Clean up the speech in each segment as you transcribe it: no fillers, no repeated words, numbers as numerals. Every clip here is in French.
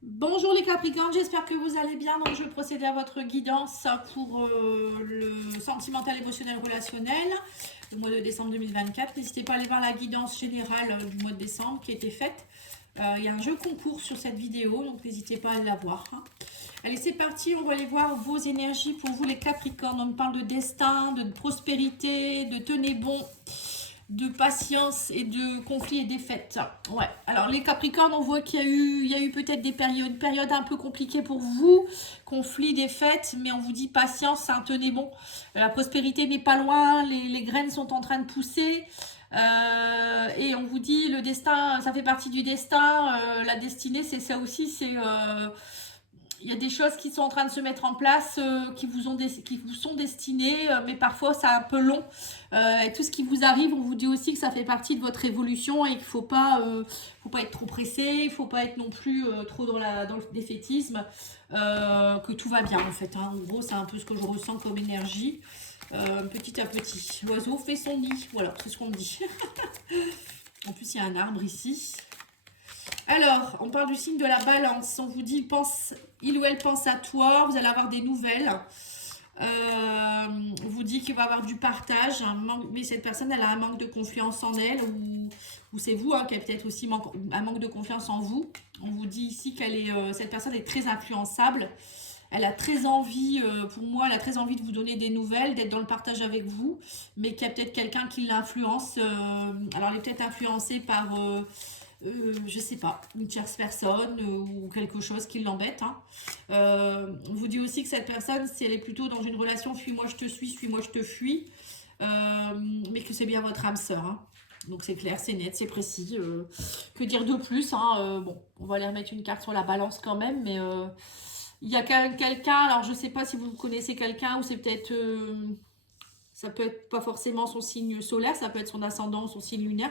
Bonjour les Capricornes, j'espère que vous allez bien. Donc je vais procéder à votre guidance pour le sentimental, émotionnel, relationnel, le mois de décembre 2024. N'hésitez pas à aller voir la guidance générale du mois de décembre qui a été faite. Il y a un jeu concours sur cette vidéo, donc n'hésitez pas à aller la voir. Allez, c'est parti, on va aller voir vos énergies pour vous les Capricornes. On parle de destin, de prospérité, de tenez bon, de patience et de conflits et défaites. Ouais. Alors les Capricornes, on voit qu'il y a eu peut-être des périodes un peu compliquées pour vous, conflits, défaites, mais on vous dit patience, hein, tenez bon. La prospérité n'est pas loin, les graines sont en train de pousser. Et on vous dit le destin, ça fait partie du destin, la destinée c'est ça aussi, c'est il y a des choses qui sont en train de se mettre en place, qui vous sont destinées, mais parfois c'est un peu long. Et tout ce qui vous arrive, on vous dit aussi que ça fait partie de votre évolution et qu'il ne faut pas être trop pressé, il ne faut pas être non plus trop dans le défaitisme, que tout va bien en fait. Hein. En gros, c'est un peu ce que je ressens comme énergie, petit à petit. L'oiseau fait son nid, voilà, c'est ce qu'on me dit. En plus, il y a un arbre ici. Alors, on parle du signe de la balance. On vous dit, il ou elle pense à toi, vous allez avoir des nouvelles. On vous dit qu'il va y avoir du partage, mais cette personne, elle a un manque de confiance en elle, ou c'est vous qui avez peut-être aussi un manque de confiance en vous. On vous dit ici cette personne est très influençable. Elle a très envie, pour moi, elle a très envie de vous donner des nouvelles, d'être dans le partage avec vous, mais qu'il y a peut-être quelqu'un qui l'influence. Alors, elle est peut-être influencée par je sais pas, une tierce personne ou quelque chose qui l'embête. Hein. On vous dit aussi que cette personne, si elle est plutôt dans une relation fuis-moi je te suis-moi je te fuis, mais que c'est bien votre âme sœur. Hein. Donc c'est clair, c'est net, c'est précis. Que dire de plus hein. Bon, on va aller remettre une carte sur la balance quand même, mais il y a quelqu'un, alors je sais pas si vous connaissez quelqu'un ou c'est peut-être... ça peut être pas forcément son signe solaire, ça peut être son ascendant, son signe lunaire.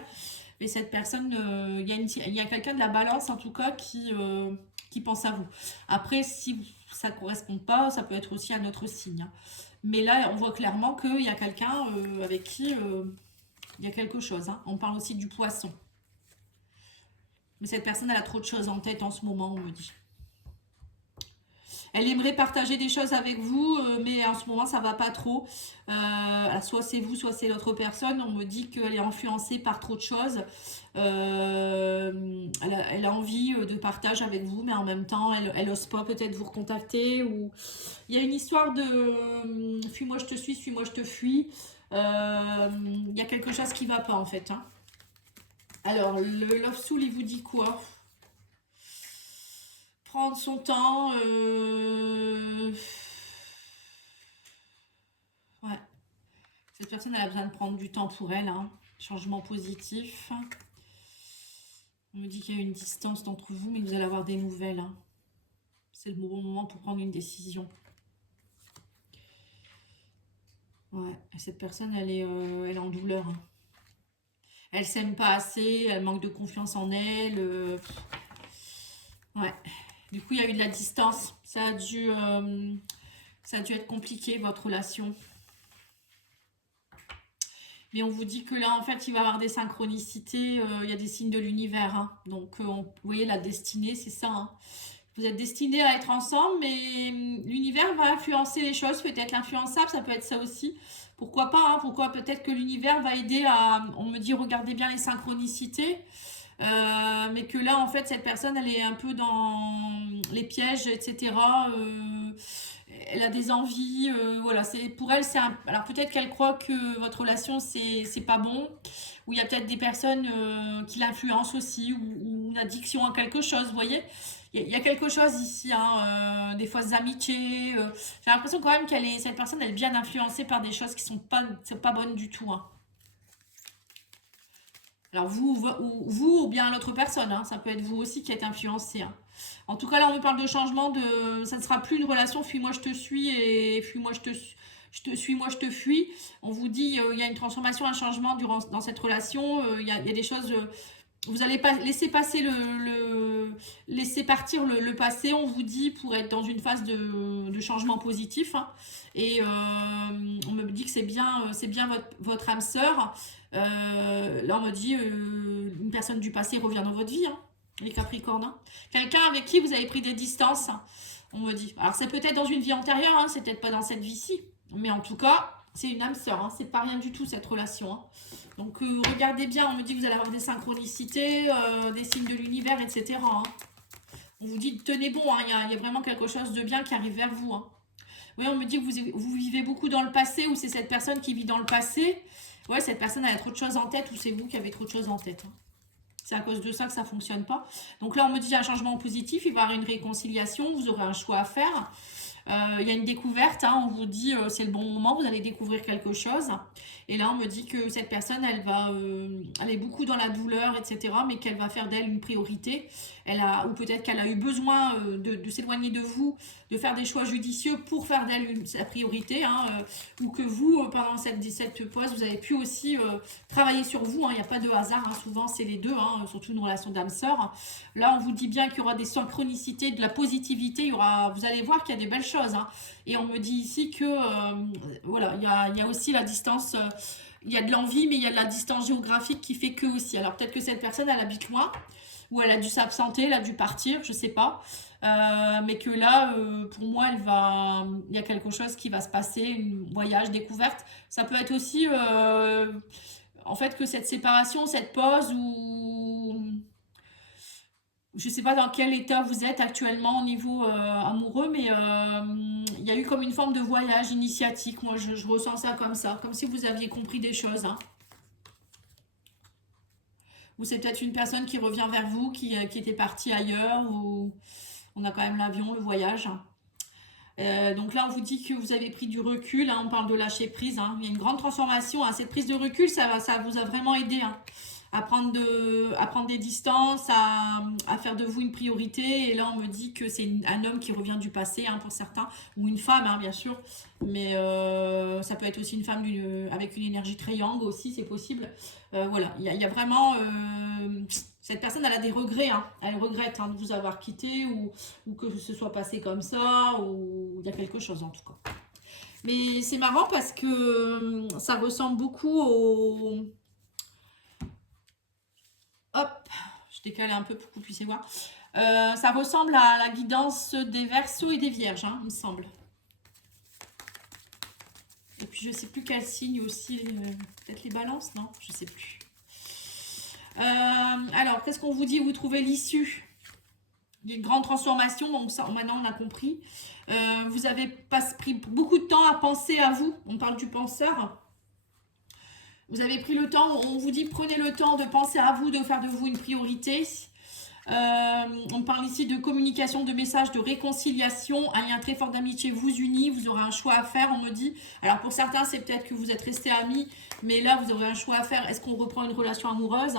Mais cette personne, il y a quelqu'un de la balance en tout cas qui pense à vous. Après, si ça ne correspond pas, ça peut être aussi un autre signe. Hein. Mais là, on voit clairement qu'il y a quelqu'un avec qui il y a quelque chose. Hein. On parle aussi du poisson. Mais cette personne, elle a trop de choses en tête en ce moment, on me dit. Elle aimerait partager des choses avec vous, mais en ce moment, ça va pas trop. Soit c'est vous, soit c'est l'autre personne. On me dit qu'elle est influencée par trop de choses. Elle a envie de partage avec vous, mais en même temps, elle ose pas peut-être vous recontacter. Ou... Il y a une histoire de fuis-moi, je te suis-moi, je te fuis. Il y a quelque chose qui va pas, en fait. Hein. Alors, le Love Soul, il vous dit quoi? Prendre son temps. Ouais. Cette personne, elle a besoin de prendre du temps pour elle. Hein. Changement positif. On me dit qu'il y a une distance entre vous, mais que vous allez avoir des nouvelles. Hein. C'est le bon moment pour prendre une décision. Ouais. Et cette personne, elle est en douleur. Hein. Elle s'aime pas assez, elle manque de confiance en elle. Ouais. Du coup, il y a eu de la distance. Ça a dû être compliqué, votre relation. Mais on vous dit que là, en fait, il va y avoir des synchronicités. Il y a des signes de l'univers. Hein. Donc, vous voyez, la destinée, c'est ça. Hein. Vous êtes destinés à être ensemble, mais l'univers va influencer les choses. Peut-être l'influençable, ça peut être ça aussi. Pourquoi pas hein. Pourquoi peut-être que l'univers va aider à... On me dit, regardez bien les synchronicités. Mais que là, en fait, cette personne, elle est un peu dans les pièges, etc. Elle a des envies, voilà. Pour elle, alors peut-être qu'elle croit que votre relation, c'est pas bon. Ou il y a peut-être des personnes qui l'influencent aussi, ou une addiction à quelque chose, vous voyez. Il y a quelque chose ici, hein, des fausses amitiés. J'ai l'impression quand même cette personne, elle est bien influencée par des choses qui sont pas bonnes du tout. Hein. Alors vous ou bien l'autre personne, hein, ça peut être vous aussi qui êtes influencé. Hein. En tout cas, là, on me parle de changement ça ne sera plus une relation fuis-moi, je te suis et fuis-moi, je te suis, moi, je te fuis. On vous dit, il y a une transformation, un changement dans cette relation. Il y a des choses... vous n'allez pas laisser passer laisser partir le passé, on vous dit, pour être dans une phase de changement positif. Hein. Et on me dit que c'est bien votre âme sœur. Là, on me dit, une personne du passé revient dans votre vie. Hein. les Capricornes. Hein. Quelqu'un avec qui vous avez pris des distances, hein, on me dit. Alors, c'est peut-être dans une vie antérieure, hein, c'est peut-être pas dans cette vie-ci. Mais en tout cas, c'est une âme sœur. Hein, c'est pas rien du tout, cette relation. Hein. Donc, regardez bien, on me dit que vous allez avoir des synchronicités, des signes de l'univers, etc. Hein. On vous dit, tenez bon, hein, y a vraiment quelque chose de bien qui arrive vers vous. Hein. Oui, on me dit que vous vivez beaucoup dans le passé, ou c'est cette personne qui vit dans le passé. Ouais, cette personne a trop de choses en tête, ou c'est vous qui avez trop de choses en tête. Hein. C'est à cause de ça que ça ne fonctionne pas. Donc là, on me dit un changement positif, il va y avoir une réconciliation, vous aurez un choix à faire. Il y a une découverte, hein, on vous dit c'est le bon moment, vous allez découvrir quelque chose. Et là, on me dit que cette personne, elle est beaucoup dans la douleur, etc., mais qu'elle va faire d'elle une priorité. Ou peut-être qu'elle a eu besoin de s'éloigner de vous, de faire des choix judicieux pour faire d'elle sa priorité. Hein, ou que vous, pendant cette pause, vous avez pu aussi travailler sur vous. Il n'y a pas de hasard, hein, souvent c'est les deux, hein, surtout une relation d'âme-sœur. Là, on vous dit bien qu'il y aura des synchronicités, de la positivité. Vous allez voir qu'il y a des belles choses. Hein. Et on me dit ici que voilà, il y a aussi la distance. Il y a de l'envie, mais il y a de la distance géographique qui fait que aussi. Alors peut-être que cette personne, elle habite loin, ou elle a dû s'absenter, elle a dû partir, je sais pas. Mais que là, pour moi, il y a quelque chose qui va se passer, un voyage, découverte. Ça peut être aussi, en fait, que cette séparation, cette pause, ou je ne sais pas dans quel état vous êtes actuellement au niveau amoureux, mais il y a eu comme une forme de voyage initiatique. Moi, je ressens ça, comme si vous aviez compris des choses. Hein. Ou c'est peut-être une personne qui revient vers vous, qui était partie ailleurs, ou on a quand même l'avion, le voyage. Donc là, on vous dit que vous avez pris du recul, hein, on parle de lâcher prise. Hein. Il y a une grande transformation. Hein. Cette prise de recul, ça vous a vraiment aidé. Hein. À prendre des distances, à faire de vous une priorité. Et là, on me dit que c'est un homme qui revient du passé, hein, pour certains, ou une femme, hein, bien sûr. Mais ça peut être aussi une femme avec une énergie très yang aussi, c'est possible. Voilà, il y a vraiment... cette personne, elle a des regrets. Hein. Elle regrette, hein, de vous avoir quitté, ou que ce soit passé comme ça, ou il y a quelque chose en tout cas. Mais c'est marrant parce que ça ressemble beaucoup au... Hop, je décale un peu pour que vous puissiez voir. Ça ressemble à la guidance des Verseaux et des Vierges, hein, il me semble. Et puis je ne sais plus quel signe aussi, peut-être les Balances, non, je ne sais plus. Alors, qu'est-ce qu'on vous dit? Vous trouvez l'issue d'une grande transformation, donc ça, maintenant on a compris. Vous avez pris beaucoup de temps à penser à vous, on parle du penseur. Vous avez pris le temps, on vous dit prenez le temps de penser à vous, de faire de vous une priorité. On parle ici de communication, de messages, de réconciliation, un lien très fort d'amitié vous unit, vous aurez un choix à faire, on me dit. Alors pour certains, c'est peut-être que vous êtes restés amis, mais là, vous aurez un choix à faire. Est-ce qu'on reprend une relation amoureuse?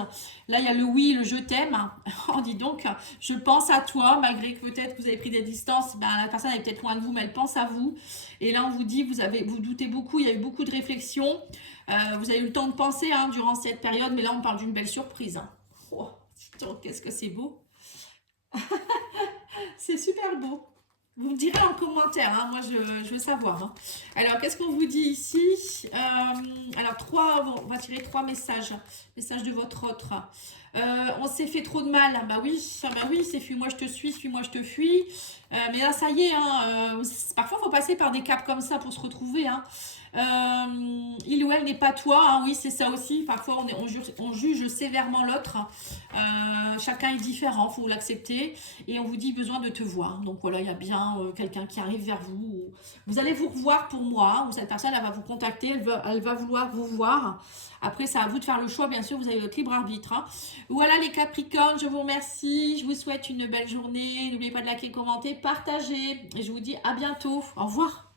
Là, il y a le oui, le je t'aime. On dit donc, je pense à toi, malgré que peut-être vous avez pris des distances, la personne est peut-être loin de vous, mais elle pense à vous. Et là, on vous dit, vous doutez beaucoup, il y a eu beaucoup de réflexions. Vous avez eu le temps de penser, hein, durant cette période, mais là, on parle d'une belle surprise. Hein. Oh, qu'est-ce que c'est beau. C'est super beau. Vous me direz en commentaire, hein, moi je veux savoir. Hein. Alors, qu'est-ce qu'on vous dit ici? Alors, on va tirer 3 messages. Message de votre autre. On s'est fait trop de mal. Bah oui, c'est fuis-moi, je te suis, suis-moi, je te fuis. Mais là, ça y est, hein, parfois, il faut passer par des caps comme ça pour se retrouver. Hein. Il ou elle n'est pas toi, hein, oui, c'est ça aussi. Parfois, on juge sévèrement l'autre. Chacun est différent, il faut l'accepter. Et on vous dit besoin de te voir. Donc voilà, il y a bien quelqu'un qui arrive vers vous. Vous allez vous revoir pour moi, ou cette personne, elle va vous contacter, elle va vouloir vous voir. Après, c'est à vous de faire le choix, bien sûr, vous avez votre libre arbitre. Hein. Voilà les Capricornes, je vous remercie. Je vous souhaite une belle journée. N'oubliez pas de liker, commenter, partager. Et je vous dis à bientôt. Au revoir.